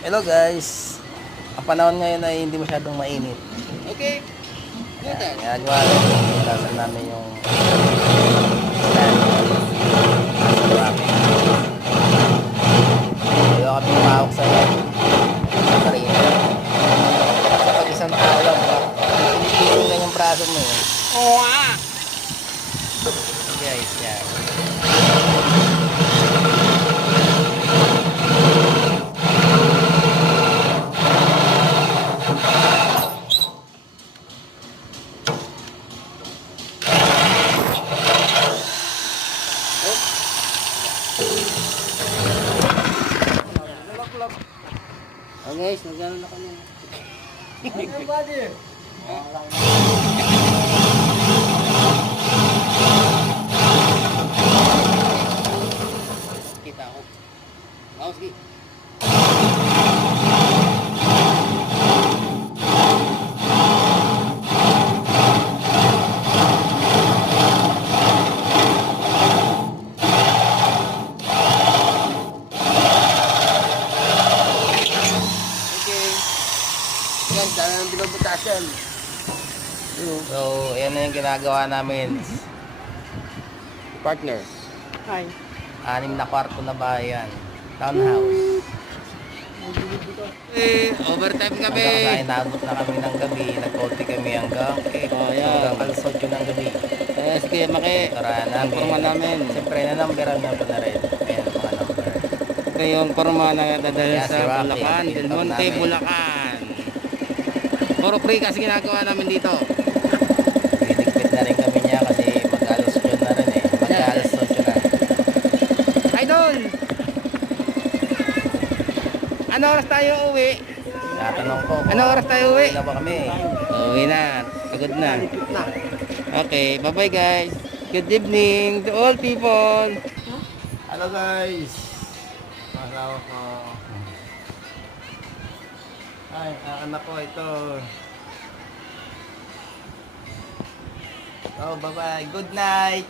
Hello guys. Ang panahon ngayon ay hindi masyadong mainit. Okay. Ayan, ginagawa namin. Tasan namin yung stand. Nasa racking. Ayaw kami pahok sa karina. Kasi pag isang tao lang, pinipiling lang yung braso mo eh. Oo ah. Guys, yan. Oh guys, magano na kami. Kita ko. Oh, sige. Okay. Yan, dami ng binubutasan. So, ayan na yung ginagawa namin. Partner. Hi. 6 na kwarto na bahay yan. Townhouse. Overtime kami. Hanggang inabot na kami ng gabi. Nag-OT kami hanggang Oh, yan. hanggang alas 8 ng gabi. Sige, Maki. Tarahan Ang forma namin. Siyempre, nanamberan na po na rin. Ayan ang mga number. Ito yung forma na dadala Yeah, sa si Rocky. Bulacan. Del Pinatawag Monte, namin. Bulacan. Puro free kasi ginagawa namin dito. Piligpit na rin kami niya kasi mag-alas 8 na rin eh. Mag-alas 8 na. Idol! Ano oras tayo uwi? Natanong ko. Ano oras tayo uwi? Na ba kami? Uwi na. Pagod na. Okay, bye-bye guys. Good evening to all people. Hello guys. Masawa ko. Ay, anak ko ito. Oh, bye-bye. Good night.